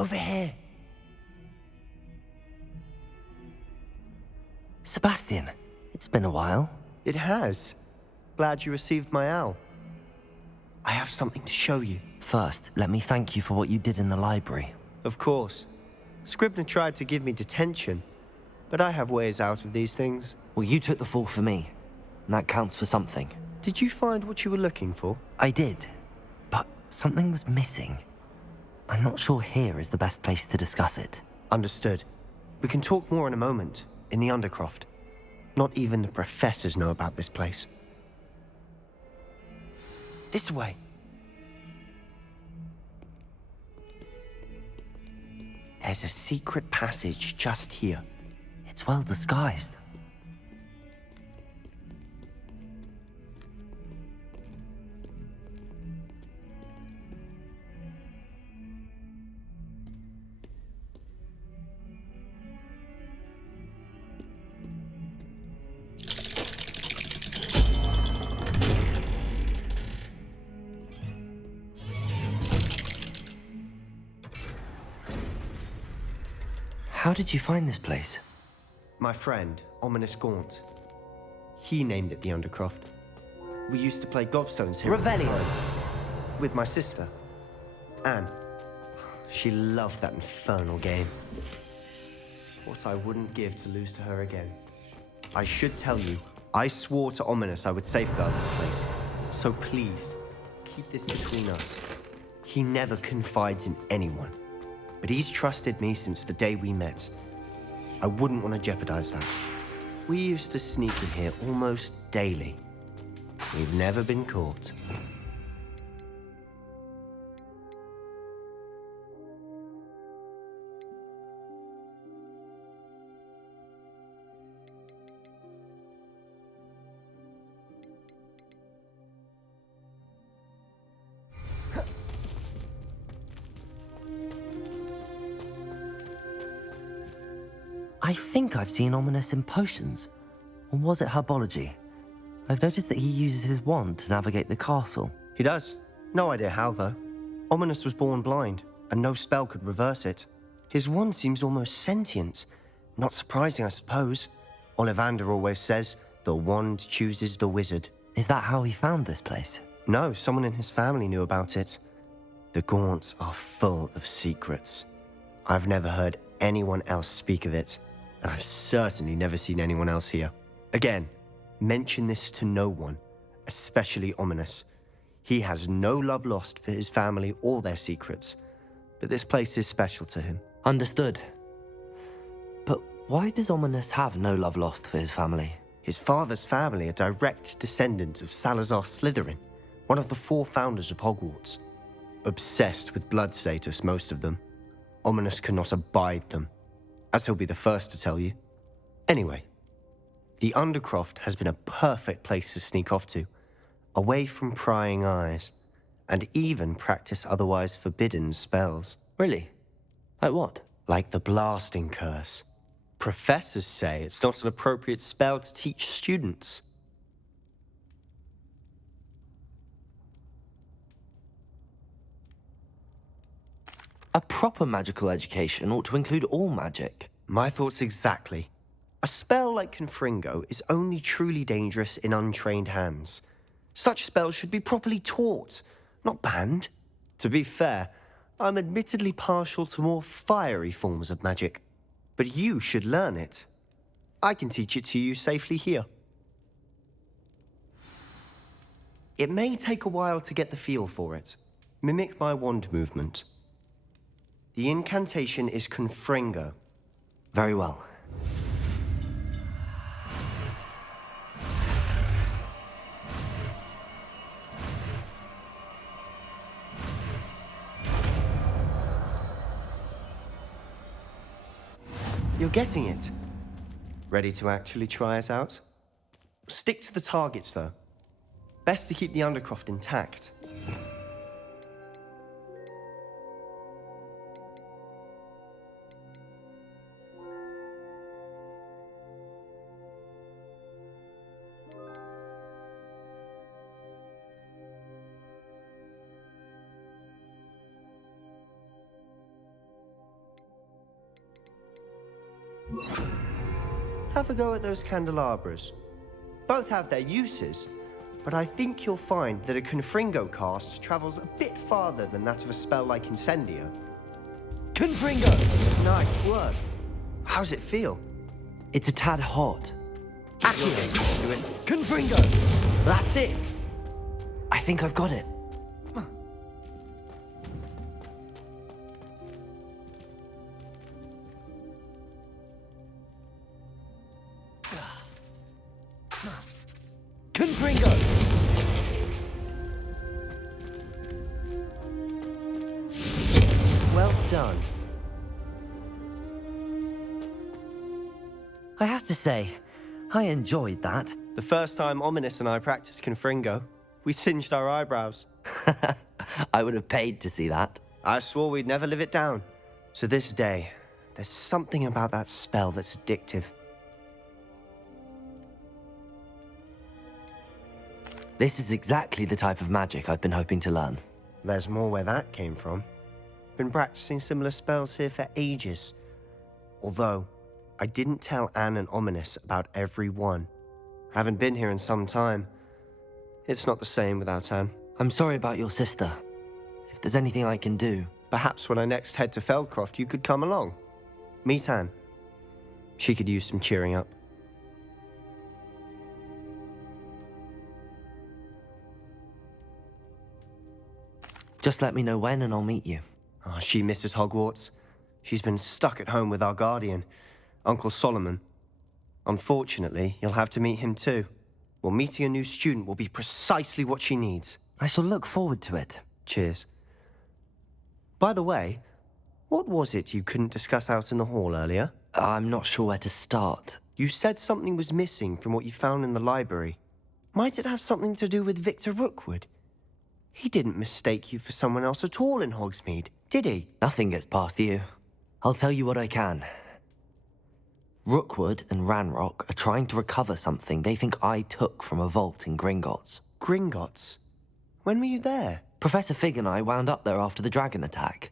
Over here. Sebastian, it's been a while. It has. Glad you received my owl. I have something to show you. First, let me thank you for what you did in the library. Of course. Scribner tried to give me detention, but I have ways out of these things. Well, you took the fall for me, and that counts for something. Did you find what you were looking for? I did, but something was missing. I'm not sure here is the best place to discuss it. Understood. We can talk more in a moment, in the Undercroft. Not even the professors know about this place. This way. There's a secret passage just here. It's well disguised. How did you find this place? My friend, Ominous Gaunt. He named it the Undercroft. We used to play gobstones here. Revelio. With my sister, Anne. She loved that infernal game. What I wouldn't give to lose to her again. I should tell you, I swore to Ominous I would safeguard this place. So please, keep this between us. He never confides in anyone. But he's trusted me since the day we met. I wouldn't want to jeopardize that. We used to sneak in here almost daily. We've never been caught. I think I've seen Ominous in potions. Or was it herbology? I've noticed that he uses his wand to navigate the castle. He does. No idea how, though. Ominous was born blind, and no spell could reverse it. His wand seems almost sentient. Not surprising, I suppose. Ollivander always says, the wand chooses the wizard. Is that how he found this place? No, someone in his family knew about it. The Gaunts are full of secrets. I've never heard anyone else speak of it, and I've certainly never seen anyone else here. Again, mention this to no one, especially Ominous. He has no love lost for his family or their secrets, but this place is special to him. Understood. But why does Ominous have no love lost for his family? His father's family are direct descendants of Salazar Slytherin, one of the 4 founders of Hogwarts. Obsessed with blood status, most of them. Ominous cannot abide them, as he'll be the first to tell you. Anyway, the Undercroft has been a perfect place to sneak off to, away from prying eyes, and even practice otherwise forbidden spells. Really? Like what? Like the blasting curse. Professors say it's not an appropriate spell to teach students. A proper magical education ought to include all magic. My thoughts exactly. A spell like Confringo is only truly dangerous in untrained hands. Such spells should be properly taught, not banned. To be fair, I'm admittedly partial to more fiery forms of magic. But you should learn it. I can teach it to you safely here. It may take a while to get the feel for it. Mimic my wand movement. The incantation is Confringo. Very well. You're getting it. Ready to actually try it out? Stick to the targets, though. Best to keep the Undercroft intact. have a go at those candelabras. Both have their uses, but I think you'll find that a Confringo cast travels a bit farther than that of a spell like Incendio. Confringo! Nice work. How's it feel? It's a tad hot. You'll get used to it. Confringo! That's it! I think I've got it. Confringo! Well done. I have to say, I enjoyed that. The first time Ominous and I practiced Confringo, we singed our eyebrows. I would have paid to see that. I swore we'd never live it down. So this day, there's something about that spell that's addictive. This is exactly the type of magic I've been hoping to learn. There's more where that came from. Been practicing similar spells here for ages. Although, I didn't tell Anne and Ominous about every one. Haven't been here in some time. It's not the same without Anne. I'm sorry about your sister. If there's anything I can do... Perhaps when I next head to Feldcroft, you could come along. Meet Anne. She could use some cheering up. Just let me know when and I'll meet you. Oh, she misses Hogwarts. She's been stuck at home with our guardian, Uncle Solomon. Unfortunately, you'll have to meet him too. Well, meeting a new student will be precisely what she needs. I shall look forward to it. Cheers. By the way, what was it you couldn't discuss out in the hall earlier? I'm not sure where to start. You said something was missing from what you found in the library. Might it have something to do with Victor Rookwood? He didn't mistake you for someone else at all in Hogsmeade, did he? Nothing gets past you. I'll tell you what I can. Rookwood and Ranrock are trying to recover something they think I took from a vault in Gringotts. Gringotts? When were you there? Professor Fig and I wound up there after the dragon attack.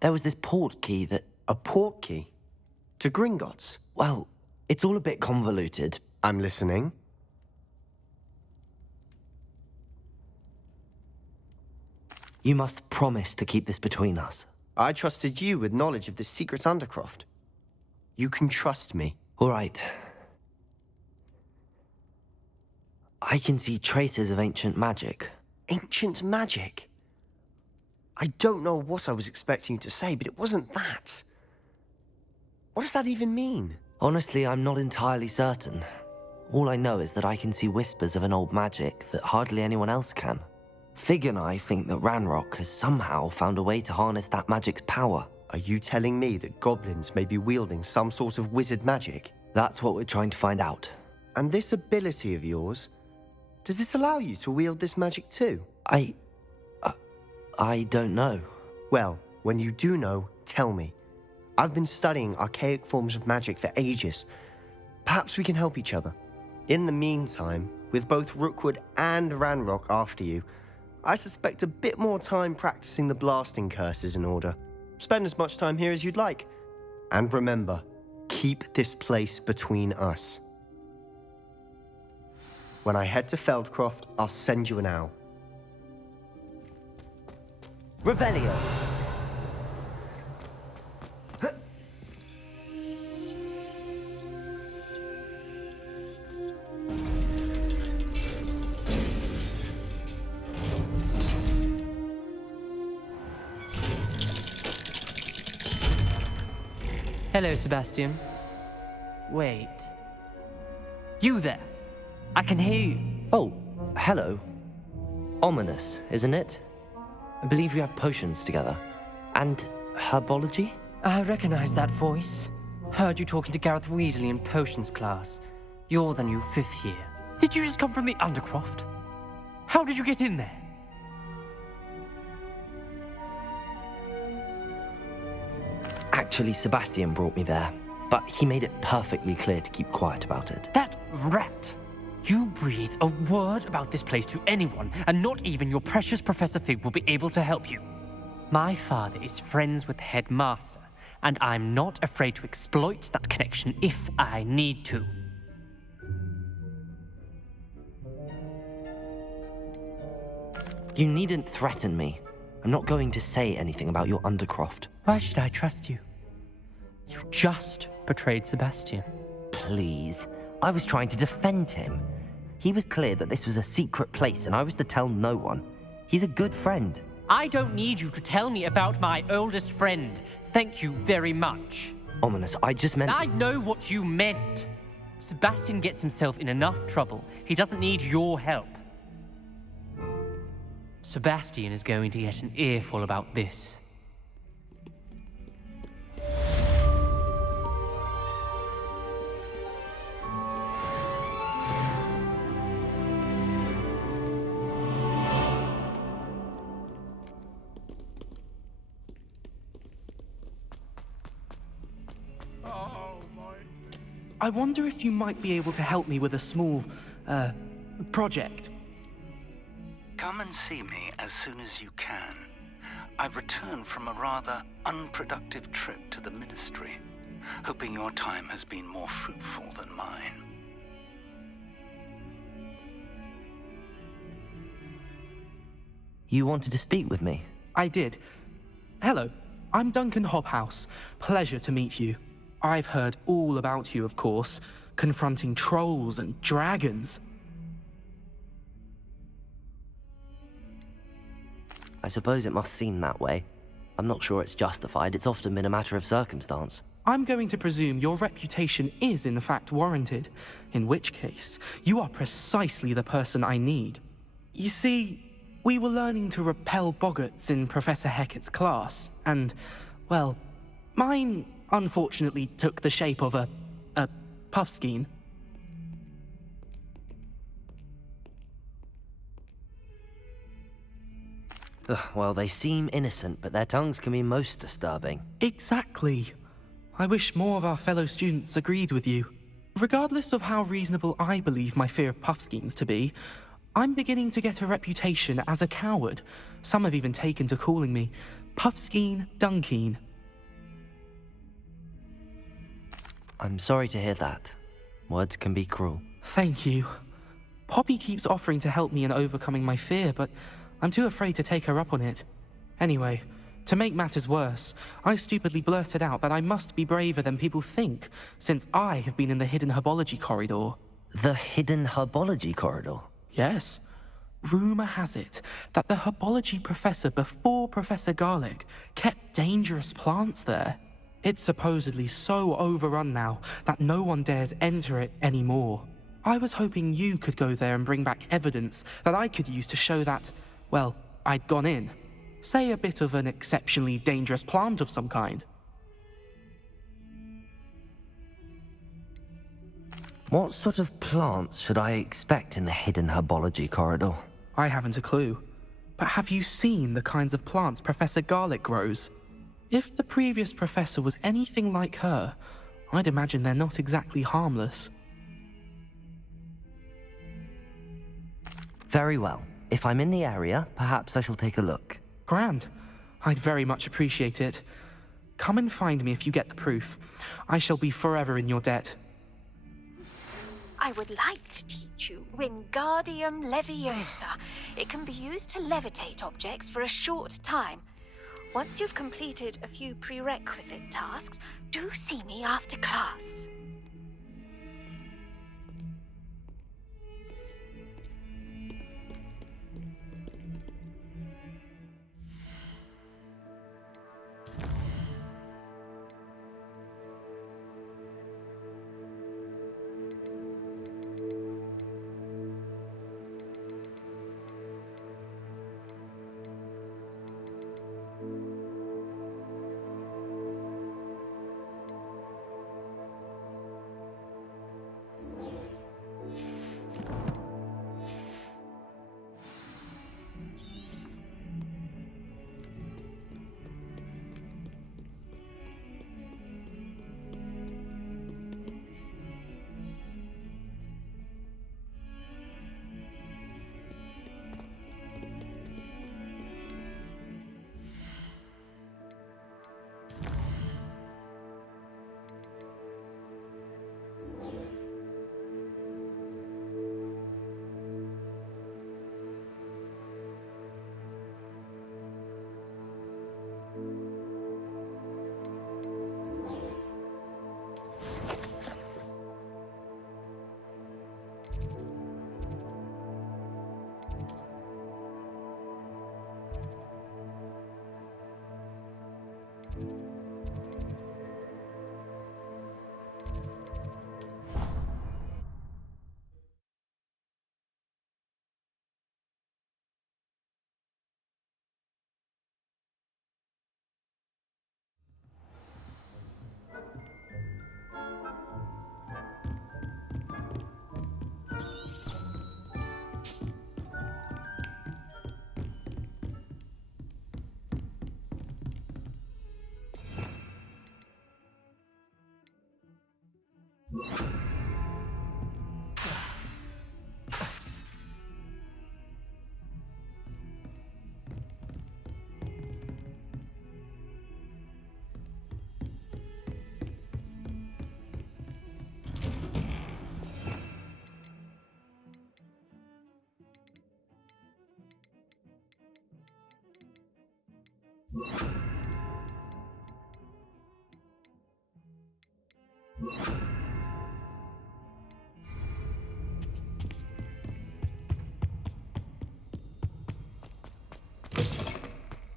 There was this portkey that... A portkey? To Gringotts? Well, it's all a bit convoluted. I'm listening. You must promise to keep this between us. I trusted you with knowledge of this secret undercroft. You can trust me. All right. I can see traces of ancient magic. Ancient magic? I don't know what I was expecting you to say, but it wasn't that. What does that even mean? Honestly, I'm not entirely certain. All I know is that I can see whispers of an old magic that hardly anyone else can. Fig and I think that Ranrock has somehow found a way to harness that magic's power. Are you telling me that goblins may be wielding some sort of wizard magic? That's what we're trying to find out. And this ability of yours, does it allow you to wield this magic too? I don't know. Well, when you do know, tell me. I've been studying archaic forms of magic for ages. Perhaps we can help each other. In the meantime, with both Rookwood and Ranrock after you, I suspect a bit more time practicing the blasting curse is in order. Spend as much time here as you'd like. And remember, keep this place between us. When I head to Feldcroft, I'll send you an owl. Revelio! Hello, Sebastian. Wait. You there? I can hear you. Oh, hello. Ominous, isn't it? I believe we have potions together. And herbology? I recognize that voice. Heard you talking to Gareth Weasley in potions class. You're the new 5th year. Did you just come from the Undercroft? How did you get in there? Actually, Sebastian brought me there, but he made it perfectly clear to keep quiet about it. That rat! You breathe a word about this place to anyone, and not even your precious Professor Fig will be able to help you. My father is friends with the headmaster, and I'm not afraid to exploit that connection if I need to. You needn't threaten me. I'm not going to say anything about your Undercroft. Why should I trust you? You just betrayed Sebastian. Please. I was trying to defend him. He was clear that this was a secret place and I was to tell no one. He's a good friend. I don't need you to tell me about my oldest friend. Thank you very much. Ominous, I just meant... I know what you meant. Sebastian gets himself in enough trouble. He doesn't need your help. Sebastian is going to get an earful about this. I wonder if you might be able to help me with a small, project. Come and see me as soon as you can. I've returned from a rather unproductive trip to the Ministry, hoping your time has been more fruitful than mine. You wanted to speak with me? I did. Hello, I'm Duncan Hobhouse. Pleasure to meet you. I've heard all about you, of course, confronting trolls and dragons. I suppose it must seem that way. I'm not sure it's justified. It's often been a matter of circumstance. I'm going to presume your reputation is in fact warranted, in which case, you are precisely the person I need. You see, we were learning to repel boggarts in Professor Hecat's class, and, well, mine unfortunately took the shape of a puffskein. Well, they seem innocent, but their tongues can be most disturbing. Exactly. I wish more of our fellow students agreed with you. Regardless of how reasonable I believe my fear of puffskeins to be, I'm beginning to get a reputation as a coward. Some have even taken to calling me Puffskeen Dunkeen. I'm sorry to hear that. Words can be cruel. Thank you. Poppy keeps offering to help me in overcoming my fear, but I'm too afraid to take her up on it. Anyway, to make matters worse, I stupidly blurted out that I must be braver than people think, since I have been in the hidden herbology corridor. The hidden herbology corridor? Yes. Rumor has it that the herbology professor before Professor Garlic kept dangerous plants there. It's supposedly so overrun now that no one dares enter it anymore. I was hoping you could go there and bring back evidence that I could use to show that, well, I'd gone in. Say a bit of an exceptionally dangerous plant of some kind. What sort of plants should I expect in the hidden herbology corridor? I haven't a clue. But have you seen the kinds of plants Professor Garlic grows? If the previous professor was anything like her, I'd imagine they're not exactly harmless. Very well. If I'm in the area, perhaps I shall take a look. Grand. I'd very much appreciate it. Come and find me if you get the proof. I shall be forever in your debt. I would like to teach you Wingardium Leviosa. It can be used to levitate objects for a short time. Once you've completed a few prerequisite tasks, do see me after class.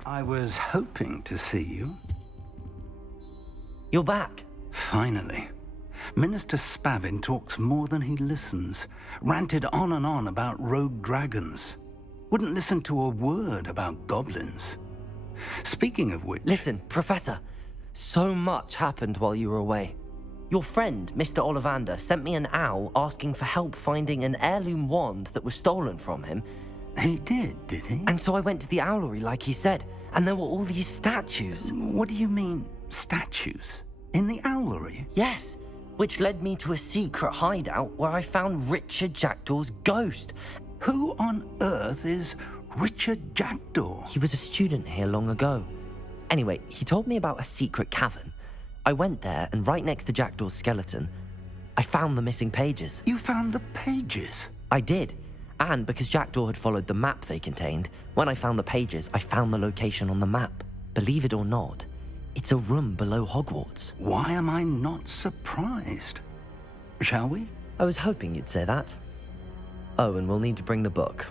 I was hoping to see you. You're back. Finally. Minister Spavin talks more than he listens. Ranted on and on about rogue dragons. Wouldn't listen to a word about goblins. Speaking of which... Listen, Professor, so much happened while you were away. Your friend, Mr. Ollivander, sent me an owl asking for help finding an heirloom wand that was stolen from him. He did he? And so I went to the owlery like he said, and there were all these statues. What do you mean, statues? In the owlery? Yes, which led me to a secret hideout where I found Richard Jackdaw's ghost. Who on earth is Richard Jackdaw? He was a student here long ago. Anyway, he told me about a secret cavern. I went there, and right next to Jackdaw's skeleton, I found the missing pages. You found the pages? I did. And because Jackdaw had followed the map they contained, when I found the pages, I found the location on the map. Believe it or not, it's a room below Hogwarts. Why am I not surprised? Shall we? I was hoping you'd say that. Oh, and we'll need to bring the book.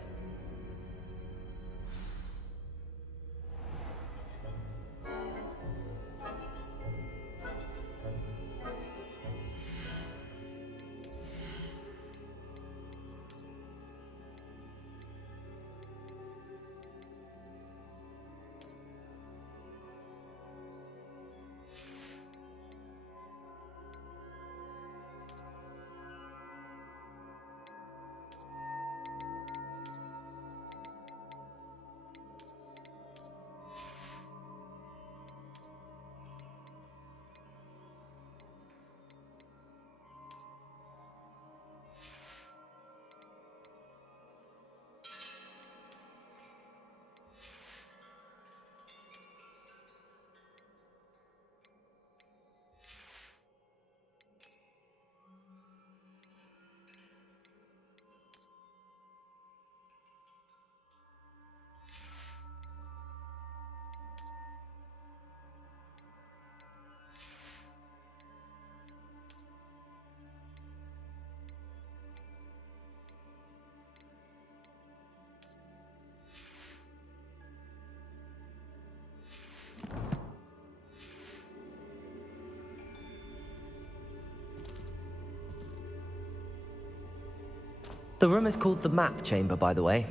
The room is called the Map Chamber, by the way.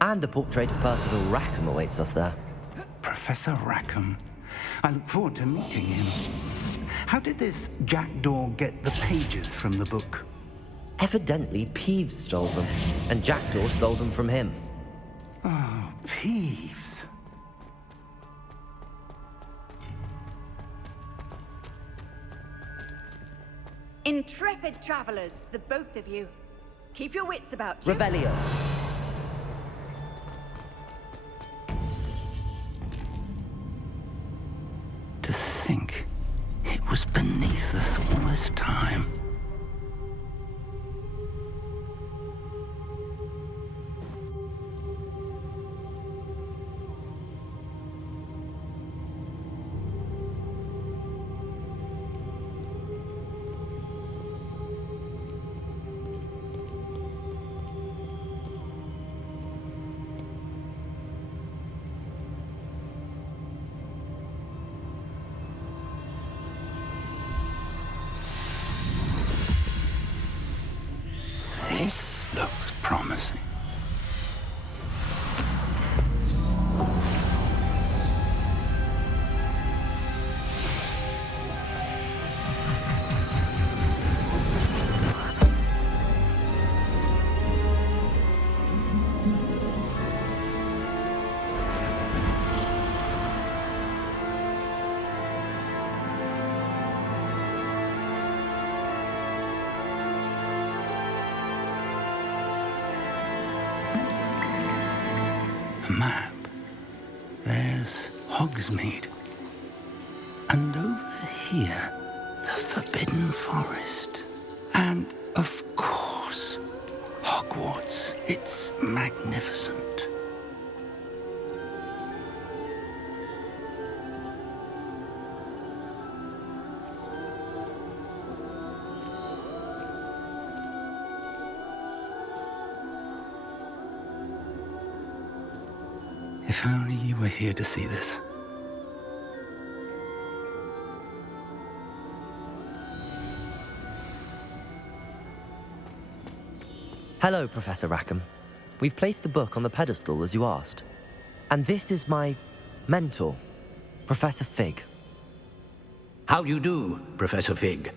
And a portrait of Percival Rackham awaits us there. Professor Rackham. I look forward to meeting him. How did this Jackdaw get the pages from the book? Evidently, Peeves stole them, and Jackdaw stole them from him. Oh, Peeves. Intrepid travelers, the both of you. Keep your wits about you. Revelio. To think it was beneath us all this time. This looks promising. A map. There's Hogsmeade. And over here, the Forbidden Forest. And, of course, Hogwarts. It's magnificent. If only you were here to see this. Hello, Professor Rackham. We've placed the book on the pedestal as you asked. And this is my mentor, Professor Fig. How do you do, Professor Fig?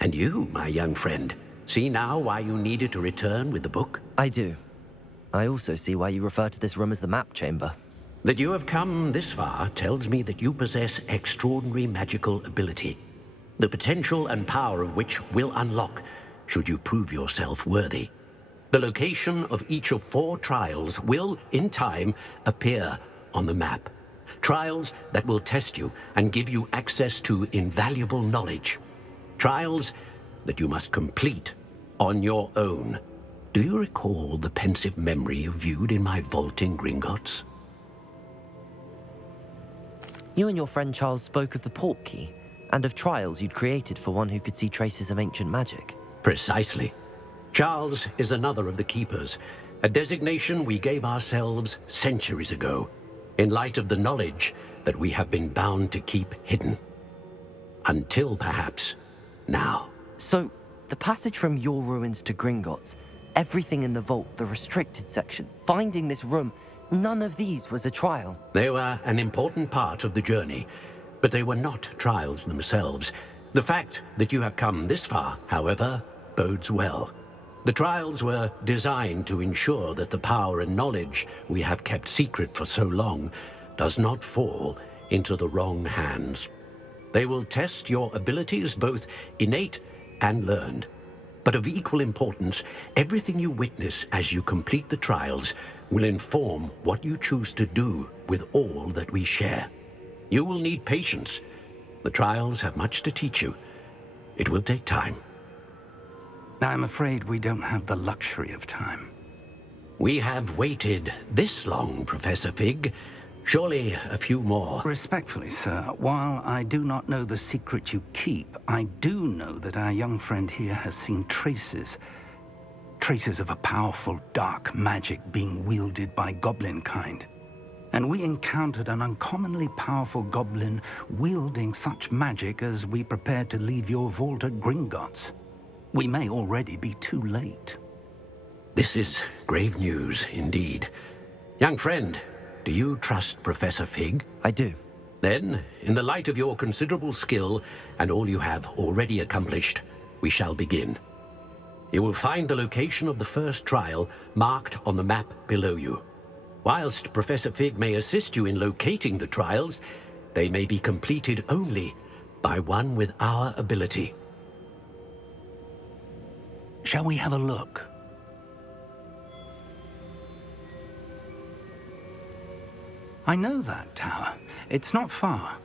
And you, my young friend, see now why you needed to return with the book? I do. I also see why you refer to this room as the map chamber. That you have come this far tells me that you possess extraordinary magical ability, the potential and power of which will unlock should you prove yourself worthy. The location of each of 4 trials will, in time, appear on the map. Trials that will test you and give you access to invaluable knowledge. Trials that you must complete on your own. Do you recall the pensive memory you viewed in my vault in Gringotts? You and your friend Charles spoke of the Portkey and of trials you'd created for one who could see traces of ancient magic. Precisely. Charles is another of the Keepers, a designation we gave ourselves centuries ago, in light of the knowledge that we have been bound to keep hidden. Until, perhaps, now. So, the passage from your ruins to Gringotts, everything in the vault, the restricted section, finding this room, none of these was a trial. They were an important part of the journey, but they were not trials themselves. The fact that you have come this far, however, bodes well. The trials were designed to ensure that the power and knowledge we have kept secret for so long does not fall into the wrong hands. They will test your abilities, both innate and learned. But of equal importance, everything you witness as you complete the trials will inform what you choose to do with all that we share. You will need patience. The trials have much to teach you. It will take time. I'm afraid we don't have the luxury of time. We have waited this long, Professor Fig. Surely a few more. Respectfully, sir, while I do not know the secret you keep, I do know that our young friend here has seen traces of a powerful dark magic being wielded by goblin kind. And we encountered an uncommonly powerful goblin wielding such magic as we prepared to leave your vault at Gringotts. We may already be too late. This is grave news indeed. Young friend, do you trust Professor Fig? I do. Then, in the light of your considerable skill and all you have already accomplished, we shall begin. You will find the location of the first trial marked on the map below you. Whilst Professor Fig may assist you in locating the trials, they may be completed only by one with our ability. Shall we have a look? I know that tower. It's not far.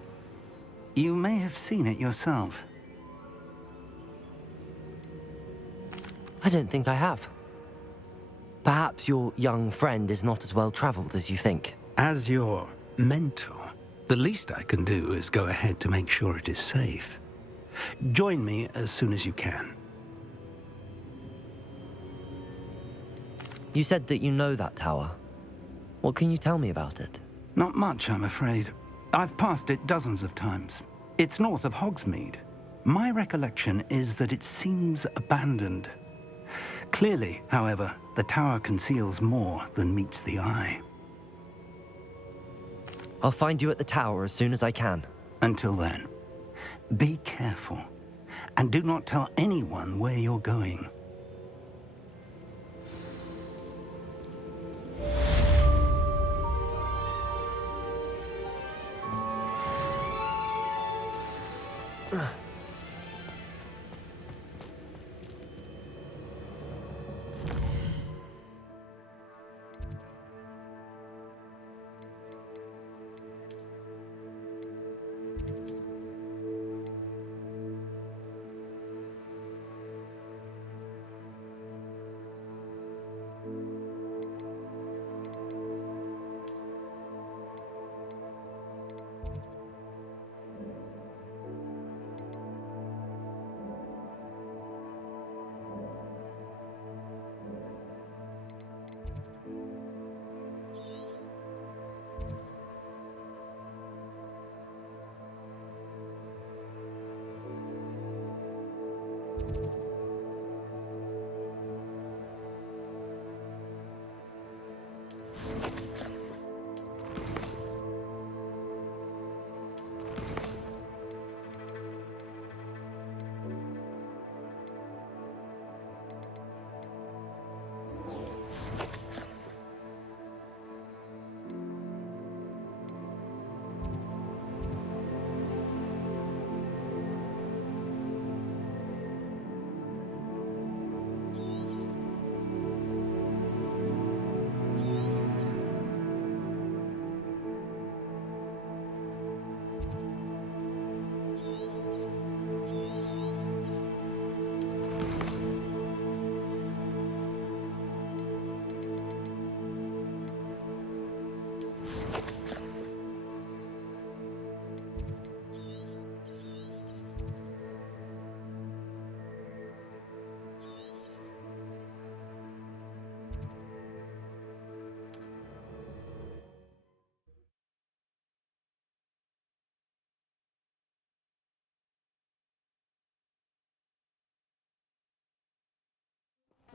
You may have seen it yourself. I don't think I have. Perhaps your young friend is not as well traveled as you think. As your mentor, the least I can do is go ahead to make sure it is safe. Join me as soon as you can. You said that you know that tower. What can you tell me about it? Not much, I'm afraid. I've passed it dozens of times. It's north of Hogsmeade. My recollection is that it seems abandoned. Clearly, however, the tower conceals more than meets the eye. I'll find you at the tower as soon as I can. Until then, be careful, and do not tell anyone where you're going.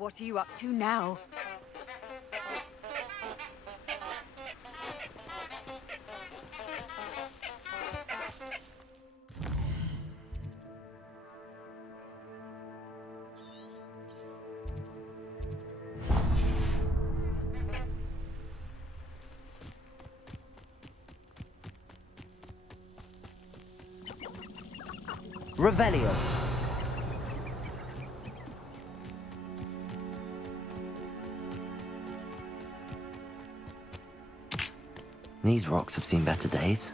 What are you up to now? Revelio. These rocks have seen better days.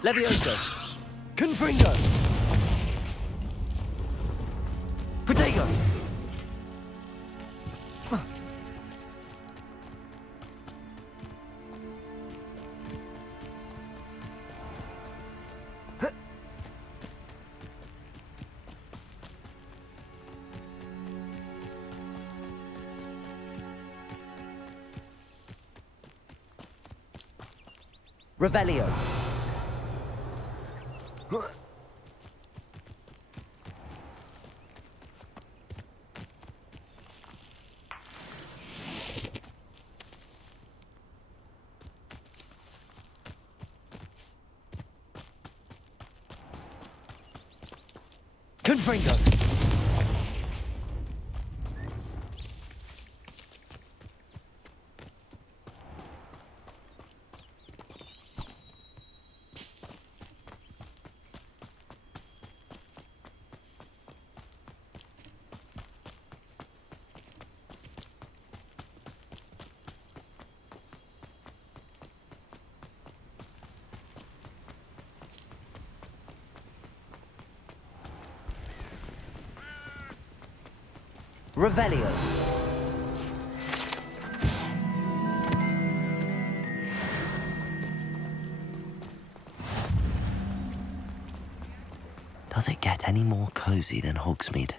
Levioso! Confringo! Protego! Revelio. Confringo! Revelio. Does it get any more cozy than Hogsmeade?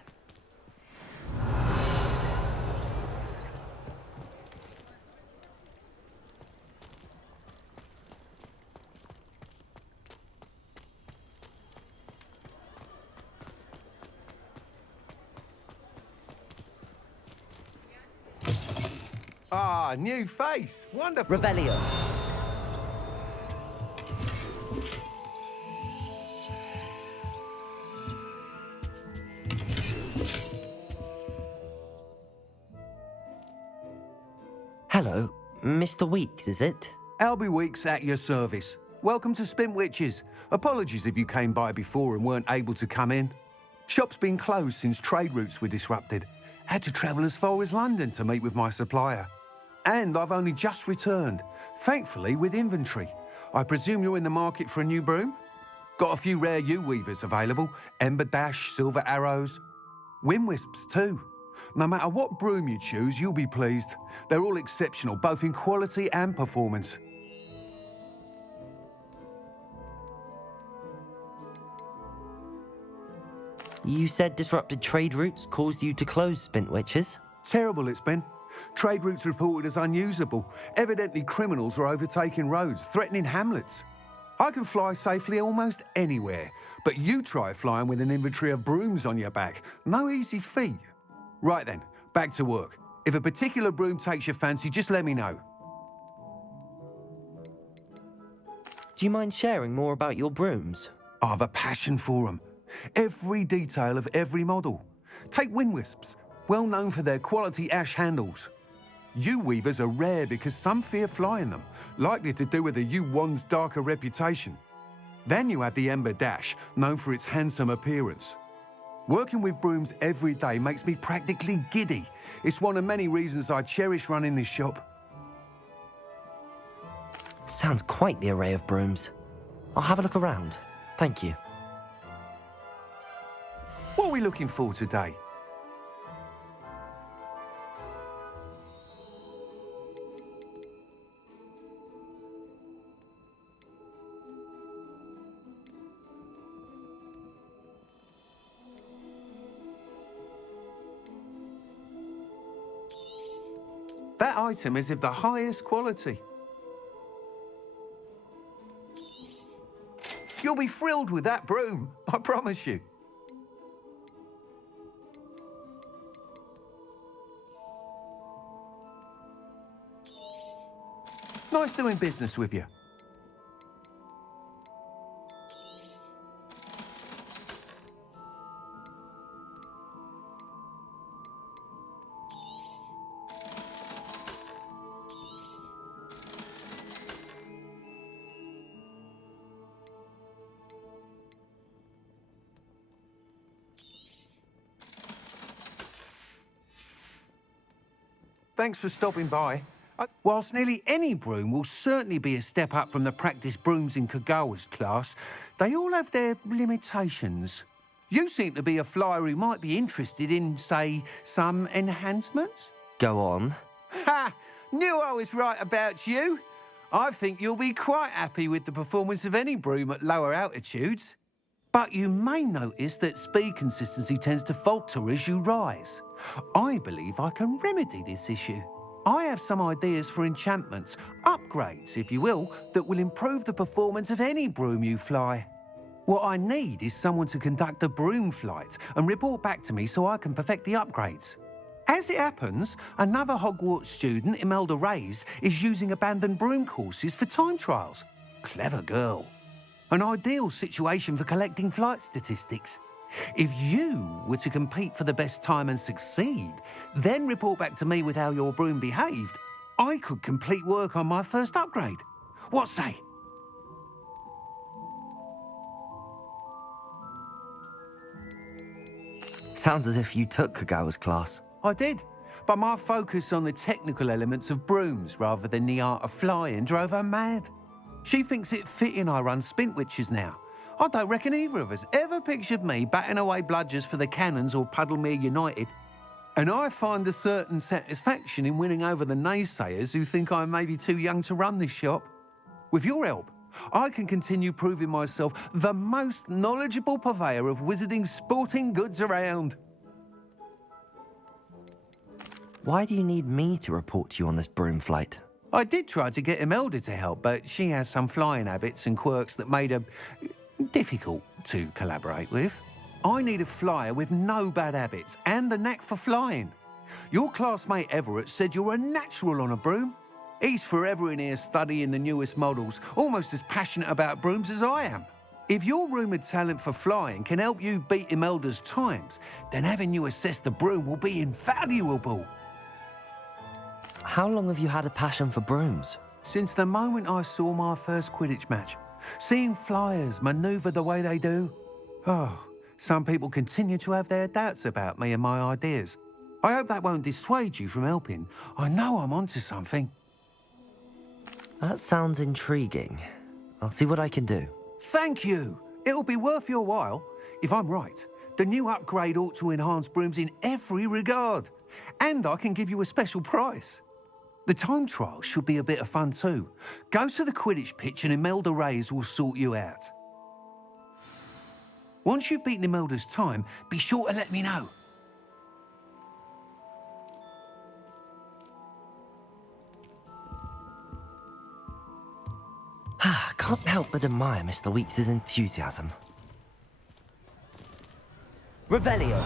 Ah, new face. Wonderful. Revelio. Hello, Mr. Weeks, is it? Albie Weeks at your service. Welcome to Spintwitches. Apologies if you came by before and weren't able to come in. Shop's been closed since trade routes were disrupted. Had to travel as far as London to meet with my supplier. And I've only just returned, thankfully with inventory. I presume you're in the market for a new broom? Got a few rare yew-weavers available, Ember Dash, Silver Arrows, Wind Wisps too. No matter what broom you choose, you'll be pleased. They're all exceptional, both in quality and performance. You said disrupted trade routes caused you to close Spintwitches? Terrible it's been. Trade routes reported as unusable. Evidently criminals were overtaking roads, threatening hamlets. I can fly safely almost anywhere, But you try flying with an inventory of brooms on your back. No easy feat. Right then, back to work. If a particular broom takes your fancy, just let me know. Do you mind sharing more about your brooms? I have a passion for them. Every detail of every model. Take wind wisps, well known for their quality ash handles. Yew weavers are rare because some fear flying them, likely to do with the yew wand's darker reputation. Then you have the ember dash, known for its handsome appearance. Working with brooms every day makes me practically giddy. It's one of many reasons I cherish running this shop. Sounds quite the array of brooms. I'll have a look around. Thank you. What are we looking for today? That item is of the highest quality. You'll be thrilled with that broom, I promise you. Nice doing business with you. Thanks for stopping by. Whilst nearly any broom will certainly be a step up from the practice brooms in Kagawa's class, they all have their limitations. You seem to be a flyer who might be interested in, say, some enhancements? Go on. Ha! Knew I was right about you. I think you'll be quite happy with the performance of any broom at lower altitudes. But you may notice that speed consistency tends to falter as you rise. I believe I can remedy this issue. I have some ideas for enchantments, upgrades, if you will, that will improve the performance of any broom you fly. What I need is someone to conduct a broom flight and report back to me so I can perfect the upgrades. As it happens, another Hogwarts student, Imelda Reyes, is using abandoned broom courses for time trials. Clever girl. An ideal situation for collecting flight statistics. If you were to compete for the best time and succeed, then report back to me with how your broom behaved, I could complete work on my first upgrade. What say? Sounds as if you took Kagawa's class. I did, but my focus on the technical elements of brooms rather than the art of flying drove her mad. She thinks it fitting I run Spintwitches now. I don't reckon either of us ever pictured me batting away bludgers for the Cannons or Puddlemere United. And I find a certain satisfaction in winning over the naysayers who think I may be too young to run this shop. With your help, I can continue proving myself the most knowledgeable purveyor of wizarding sporting goods around. Why do you need me to report to you on this broom flight? I did try to get Imelda to help, but she has some flying habits and quirks that made her difficult to collaborate with. I need a flyer with no bad habits and the knack for flying. Your classmate Everett said you're a natural on a broom. He's forever in here studying the newest models, almost as passionate about brooms as I am. If your rumoured talent for flying can help you beat Imelda's times, then having you assess the broom will be invaluable. How long have you had a passion for brooms? Since the moment I saw my first Quidditch match. Seeing flyers manoeuvre the way they do. Oh, some people continue to have their doubts about me and my ideas. I hope that won't dissuade you from helping. I know I'm onto something. That sounds intriguing. I'll see what I can do. Thank you. It'll be worth your while. If I'm right, the new upgrade ought to enhance brooms in every regard. And I can give you a special price. The time trial should be a bit of fun too. Go to the Quidditch pitch and Imelda Reyes will sort you out. Once you've beaten Imelda's time, be sure to let me know. Can't help but admire Mr. Weeks' enthusiasm. Revelio.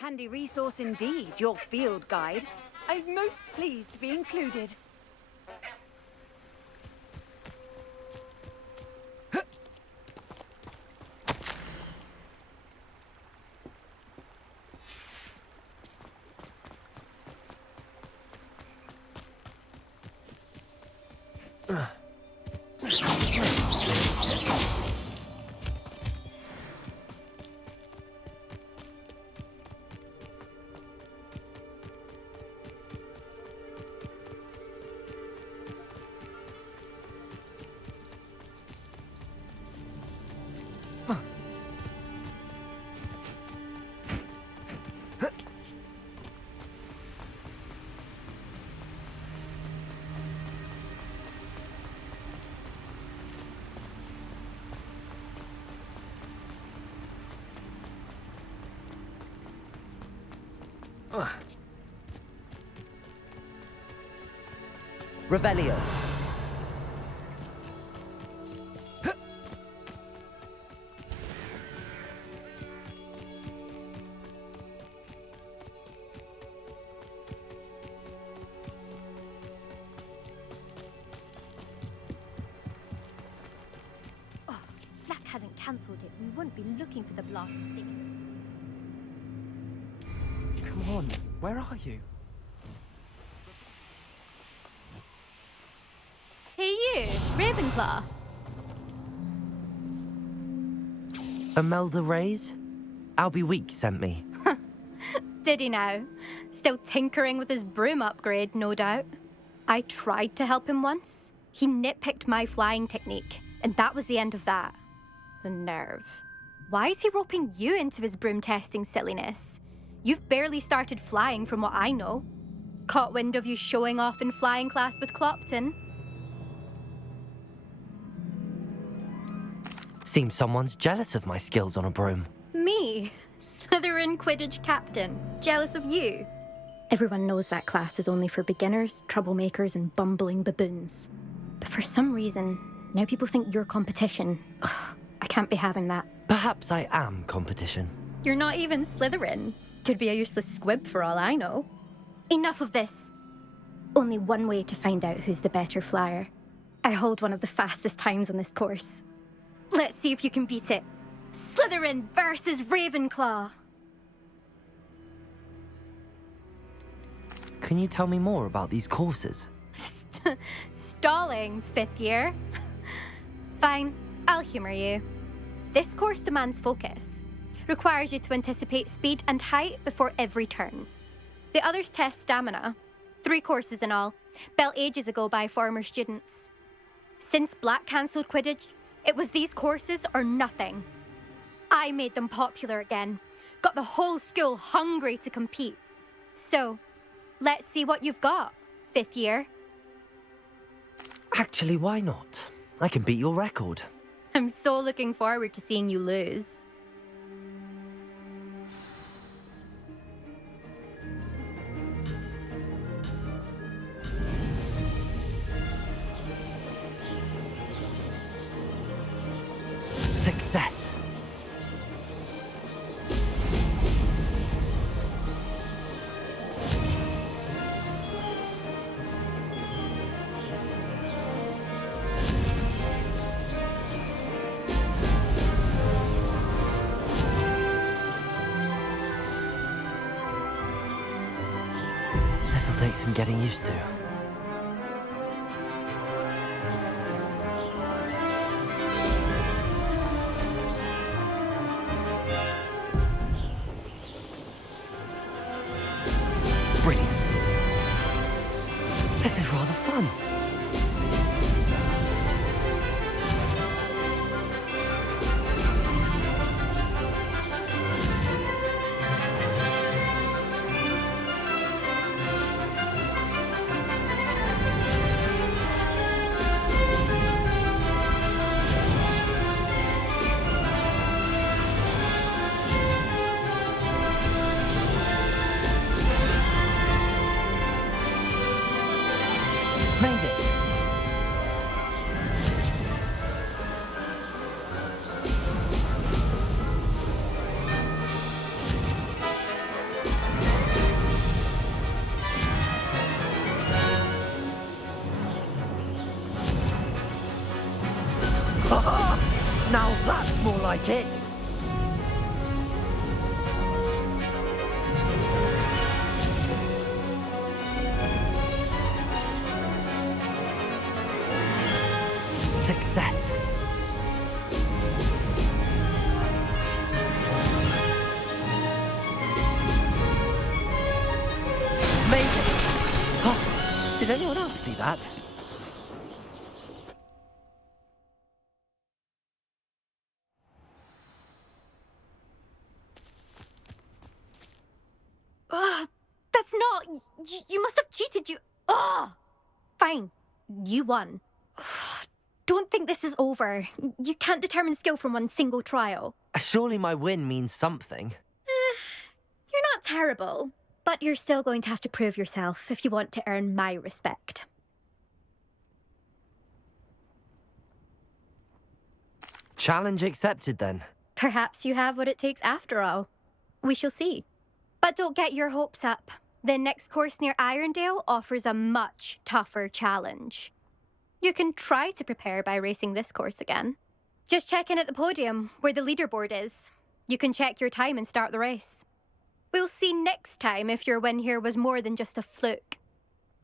Handy resource indeed, your field guide. I'm most pleased to be included. Revelio. Black hadn't cancelled it, we wouldn't be looking for the blasted thing. Come on, where are you? Hey you, Ravenclaw. Imelda Reyes? Albie Week sent me. Did he now? Still tinkering with his broom upgrade, no doubt. I tried to help him once. He nitpicked my flying technique, and that was the end of that. The nerve. Why is he roping you into his broom testing silliness? You've barely started flying from what I know. Caught wind of you showing off in flying class with Clopton. Seems someone's jealous of my skills on a broom. Me? Slytherin Quidditch captain. Jealous of you? Everyone knows that class is only for beginners, troublemakers, and bumbling baboons. But for some reason, now people think you're competition. Ugh, I can't be having that. Perhaps I am competition. You're not even Slytherin. Could be a useless squib for all I know. Enough of this. Only one way to find out who's the better flyer. I hold one of the fastest times on this course. Let's see if you can beat it. Slytherin versus Ravenclaw. Can you tell me more about these courses? Stalling, 5th year. Fine, I'll humor you. This course demands focus. Requires you to anticipate speed and height before every turn. The others test stamina. 3 courses in all, built ages ago by former students. Since Black cancelled Quidditch, it was these courses or nothing. I made them popular again. Got the whole school hungry to compete. So, let's see what you've got, 5th year. Actually, why not? I can beat your record. I'm so looking forward to seeing you lose. Success. This'll take some getting used to. Brilliant. This is rather fun. Made it! Now that's more like it! Success. Made it! Oh, did anyone else see that? That's not... You must have cheated, you... Ugh! Fine. You won. Don't think this is over. You can't determine skill from one single trial. Surely my win means something. You're not terrible, but you're still going to have to prove yourself if you want to earn my respect. Challenge accepted then. Perhaps you have what it takes after all. We shall see. But don't get your hopes up. The next course near Irondale offers a much tougher challenge. You can try to prepare by racing this course again. Just check in at the podium, where the leaderboard is. You can check your time and start the race. We'll see next time if your win here was more than just a fluke.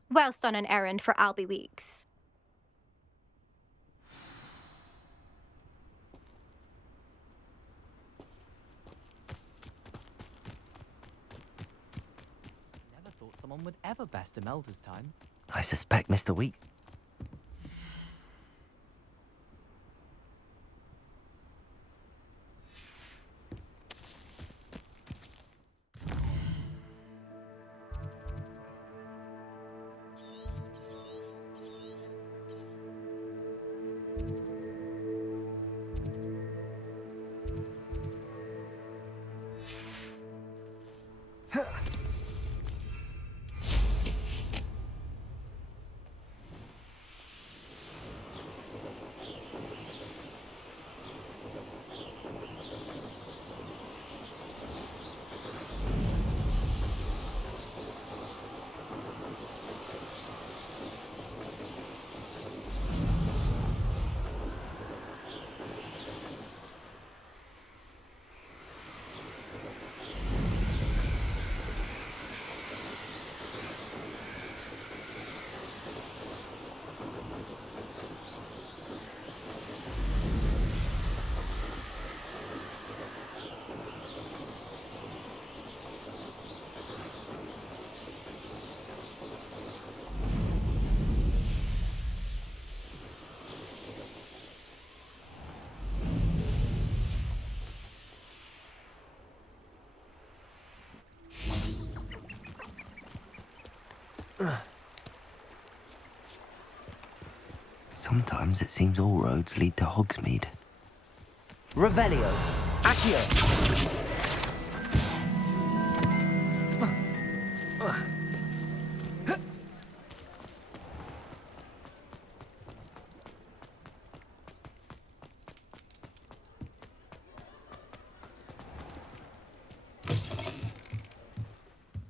Whilst on an errand for Albie Weeks. Never thought someone would ever best Imelda's time. I suspect Mr. Weeks... Sometimes it seems all roads lead to Hogsmeade. Revelio! Accio!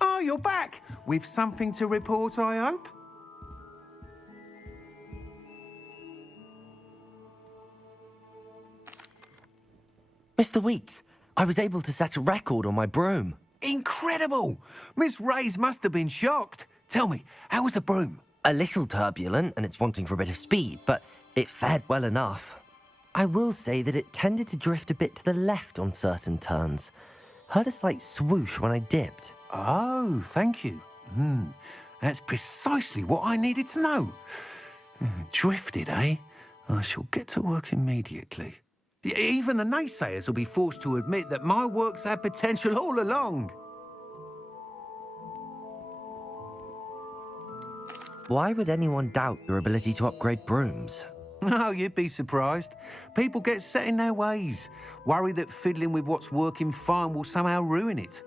Oh, you're back! With something to report, I hope? Mr. Weeks, I was able to set a record on my broom. Incredible! Miss Reyes must have been shocked. Tell me, how was the broom? A little turbulent, and it's wanting for a bit of speed, but it fared well enough. I will say that it tended to drift a bit to the left on certain turns. Heard a slight swoosh when I dipped. Oh, thank you. That's precisely what I needed to know. Drifted, eh? I shall get to work immediately. Even the naysayers will be forced to admit that my work's had potential all along. Why would anyone doubt your ability to upgrade brooms? No, you'd be surprised. People get set in their ways, worry that fiddling with what's working fine will somehow ruin it.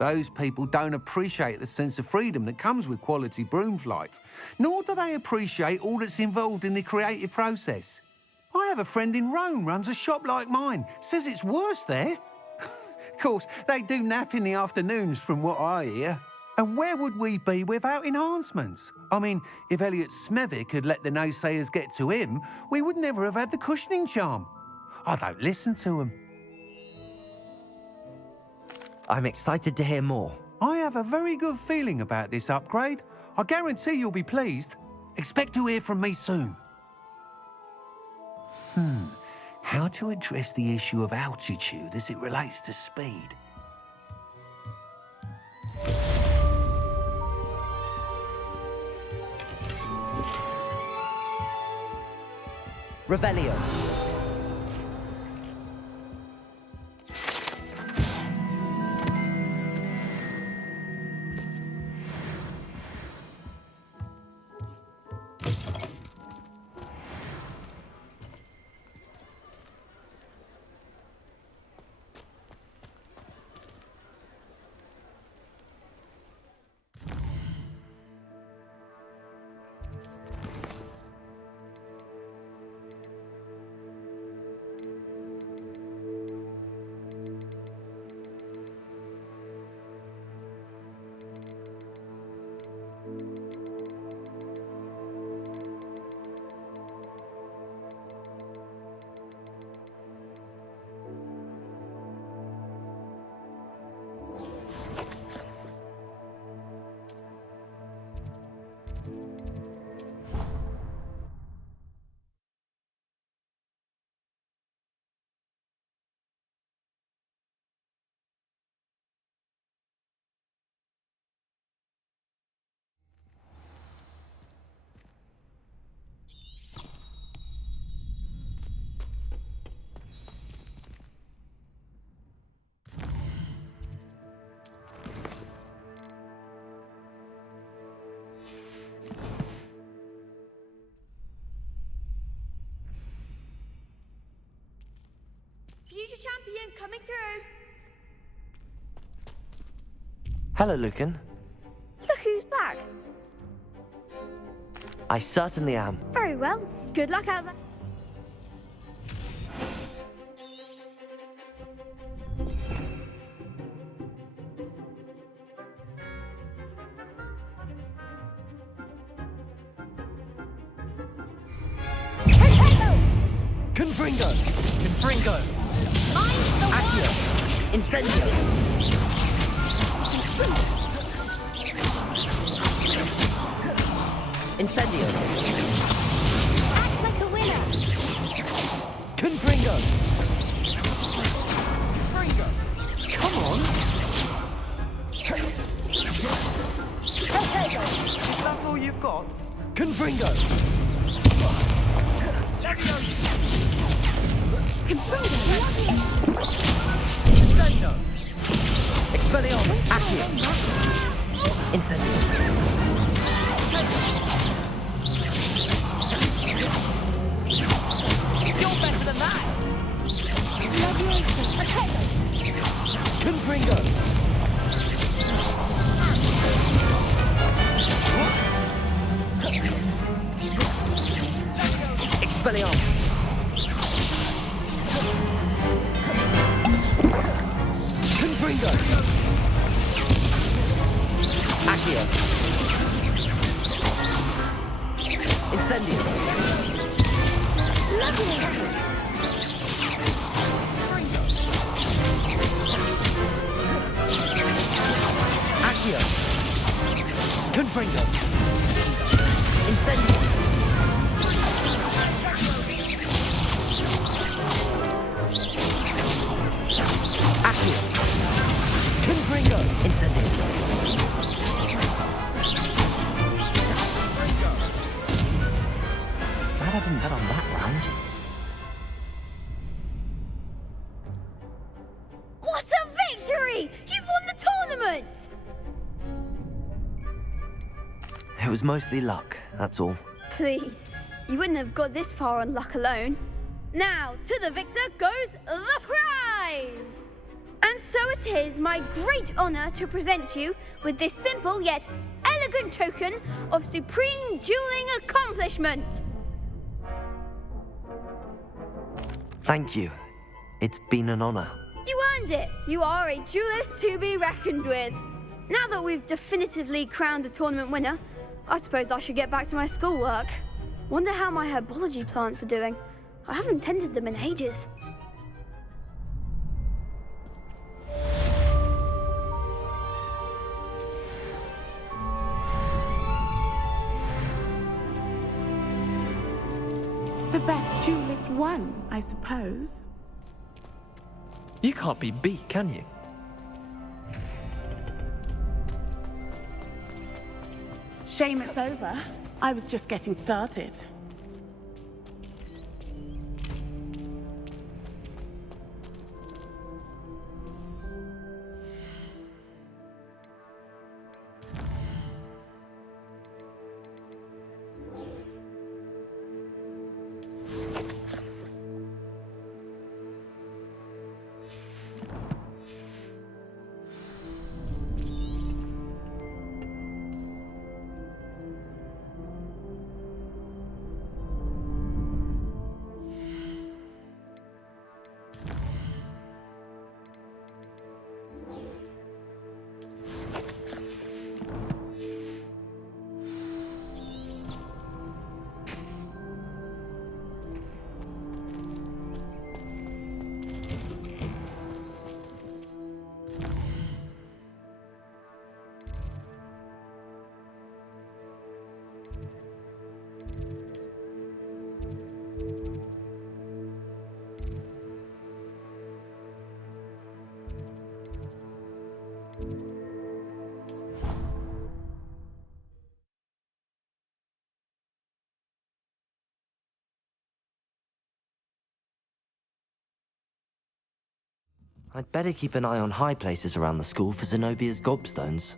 Those people don't appreciate the sense of freedom that comes with quality broom flight, nor do they appreciate all that's involved in the creative process. I have a friend in Rome runs a shop like mine, says it's worse there. Of course, they do nap in the afternoons from what I hear. And where would we be without enhancements? I mean, if Elliot Smethwick had let the naysayers get to him, we would never have had the cushioning charm. I don't listen to them. I'm excited to hear more. I have a very good feeling about this upgrade. I guarantee you'll be pleased. Expect to hear from me soon. How to address the issue of altitude as it relates to speed? Revelio. Future champion coming through. Hello, Lucan. Look who's back. I certainly am. Very well. Good luck out there. Confringo! Confringo! Accio! Incendio! Incendio! Act like a winner. Confringo! Confringo! Come on! That's all you've got? Confringo! Incendio! Expelliarmus! Accio! Incendio! You're better than that! Confringo! Expelliarmus! Confringo! Accio! Incendio! Accio! Confringo. Incendio. Accio. Confringo. Incendio. Glad I didn't bet on that round. What a victory! You've won the tournament! It was mostly luck, that's all. Please, you wouldn't have got this far on luck alone. Now, to the victor goes the prize! And so it is my great honor to present you with this simple yet elegant token of supreme dueling accomplishment. Thank you. It's been an honor. You earned it. You are a duelist to be reckoned with. Now that we've definitively crowned the tournament winner, I suppose I should get back to my schoolwork. Wonder how my herbology plants are doing. I haven't tended them in ages. The best duelist won, I suppose. You can't be beat, can you? Shame it's over. I was just getting started. I'd better keep an eye on high places around the school for Zenobia's gobstones.